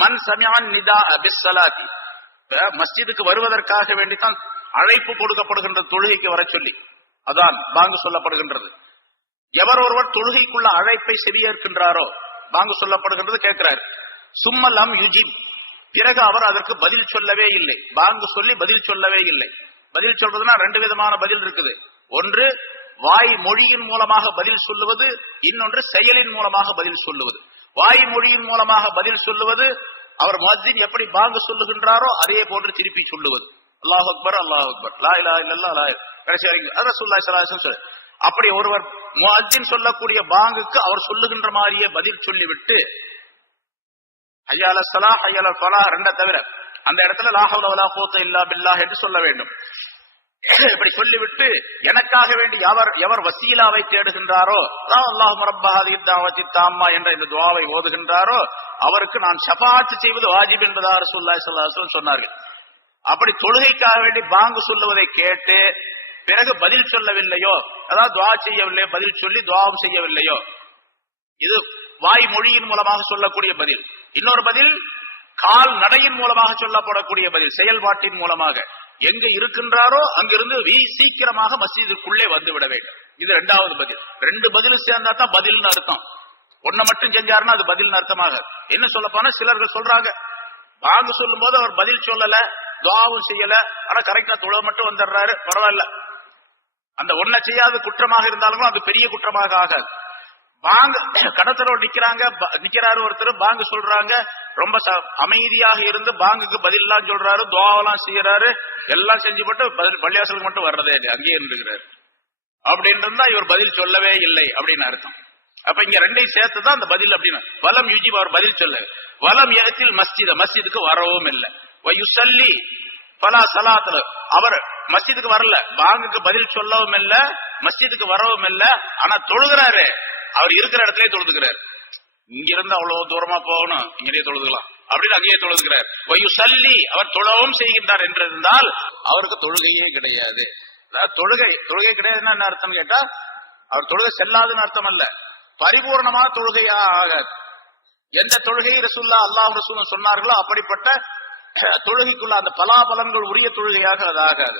மன் சமிஅன் நிதா பிஸ்ஸலாத்தி, மஸ்ஜிதுக்கு வருவதற்காக வேண்டித்தான் அழைப்பு கொடுக்கப்படுகின்ற தொழுகைக்கு வர சொல்லி அதான் பாங்கு சொல்லப்படுகின்றது. எவர் ஒருவர் தொழுகைக்குள்ள அழைப்பை செவியேற்கின்றாரோ, பாங்கு சொல்லப்படுகின்றது கேட்கிறார், சும்மலம் யுஜிப், பிறகு அவர் அதற்கு பதில் சொல்லவே இல்லை, பாங்கு சொல்லி பதில் சொல்லவே இல்லை. பதில் சொல்றதுன்னா ரெண்டு விதமான பதில் இருக்குது. ஒன்று வாய் மொழியின் மூலமாக பதில் சொல்லுவது, இன்னொன்று செயலின் மூலமாக பதில் சொல்லுவது. வாய் மொழியின் மூலமாக பதில் சொல்லுவது, அவர் முஅத்தின் எப்படி பாங்கு சொல்லுகின்றாரோ அதே போன்று திருப்பி சொல்லுவது. அல்லாஹ் அக்பர் அல்லாஹ் அக்பர் லா இலாஹா இல்லல்லாஹ் லா கடைசி வரைக்கும் அது ரசூலுல்லாஹி ஸல்லல்லாஹு அலைஹி வஸல்லம். அப்படி ஒருவர் முஅத்தின் சொல்லக்கூடிய பாங்குக்கு அவர் சொல்லுகின்ற மாதிரியே பதில் சொல்லிவிட்டு ஹய்ய அலஸ் ஸலாஹ் ஹய்ய அலல் ஃபலாஹ் ரெண்ட தவிர அந்த இடத்துல லா ஹவ்ல வலா குவத்த இல்லா பில்லாஹ் என்று சொல்ல வேண்டும். இப்படி சொல்லிவிட்டு எனக்காக வேண்டி எவர் வசீலாவை தேடுகின்றாரோ, அல்லாஹும்ம ரப்ப ஹாதிஹி தஅவத்தி தாம்மா என்ற இந்த துஆவை ஓதுகின்றாரோ அவருக்கு நான் ஷஃபாஅத் செய்வது வாஜிப் என்பதாக ரசூலுல்லாஹி ஸல்லல்லாஹு அலைஹி வஸல்லம் சொன்னார்கள். அப்படி தொழுகைக்காக வேண்டி பாங்கு சொல்லுவதை கேட்டு பிறகு பதில் சொல்லவில்லையோ, அதாவது துஆ செய்யவில்லையோ, பதில் சொல்லி துஆவும் செய்யவில்லையோ, இது வாய் மொழியின் மூலமாக சொல்லக்கூடிய பதில். இன்னொரு பதில் கால் நடையின் மூலமாக சொல்லப்படக்கூடிய பதில், செயல்பாட்டின் மூலமாக எங்க இருக்கின்றாரோ அங்கிருந்து சீக்கிரமாக மஸ்ஜிதுக்குள்ளே வந்து விட வேண்டும். இது இரண்டாவது பதில். ரெண்டு பதிலும் சேர்ந்தா தான் பதில்னு அர்த்தம். ஒன்ன மட்டும் செஞ்சாருன்னா அது பதில்னு அர்த்தமாக. என்ன சொல்ல போனா சிலர்கள் சொல்றாங்க, பாங்கு சொல்லும் போது அவர் பதில் சொல்லல, துஆவும் செய்யல, ஆனா கரெக்டா தொழ மட்டும் வந்துடுறாரு, பரவாயில்ல. அந்த ஒன்ன செய்யாத குற்றமாக இருந்தாலும் அது பெரிய குற்றமாக ஆகாது. பாங்கு கடத்தல நிக்கிறாரு ஒருத்தர், பாங்கு சொல்றாங்க, ரொம்ப அமைதியாக இருந்து பாங்குக்கு பதில் எல்லாம் சொல்றாரு, துஆவெல்லாம் செய்யறாரு, எல்லாம் செஞ்சு போட்டு பள்ளிவாசலுக்கு மட்டும் வர்றதே இல்லை, அங்கேயே இருந்துக்கிறாரு. அப்படின்னு இருந்தா இவர் பதில் சொல்லவே இல்லை அப்படின்னு அர்த்தம். அப்ப இங்க ரெண்டையும் சேர்த்துதான் அந்த பதில் அப்படின்னு. வலம் யுஜிப், அவர் பதில் சொல்ல, வலம் யத்தில் மஸ்ஜிதுக்கு வரவும் இல்லை. வயுஸல்லி ஃபலா ஸலாத், அவர் மஸ்ஜிதுக்கு வரல, பாங்குக்கு பதில் சொல்லவும் இல்லை, மஸ்ஜிதுக்கு வரவும் இல்லை, ஆனா தொழுகிறாரு, அவர் இருக்கிற இடத்திலே தொழுதுகிறார். இங்க இருந்து அவ்வளவு தூரமா போகணும், இங்கே தொழுதுக்கலாம் அப்படின்னு அங்கேயே தொழுதுகிறார். வயுஸல்லி, அவர் தொழவும் செய்கின்றார் என்று இருந்தால் அவருக்கு தொழுகையே கிடையாது. தொழுகை கிடையாதுன்னா என்ன அர்த்தம் கேட்டா, அவர் தொழுகை செல்லாதுன்னு அர்த்தம் அல்ல, பரிபூர்ணமான தொழுகையா ஆகாது. எந்த தொழுகை ரசூலுல்லாஹ் அல்லாஹ் ரசூலும் சொன்னார்களோ அப்படிப்பட்ட தொழுகைக்குள்ள அந்த பலாபலன்கள் உரிய தொழுகையாக அது ஆகாது.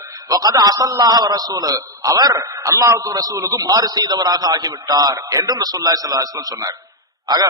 அஸல்லாஹு வ ரசூலு, அவர் அல்லாஹ்வுக்கும் ரசூலுக்கும் மாறு செய்தவராக ஆகிவிட்டார் என்றும் ரசூலுல்லாஹி ஸல்லல்லாஹு அலைஹி வஸல்லம் சொன்னார். ஆக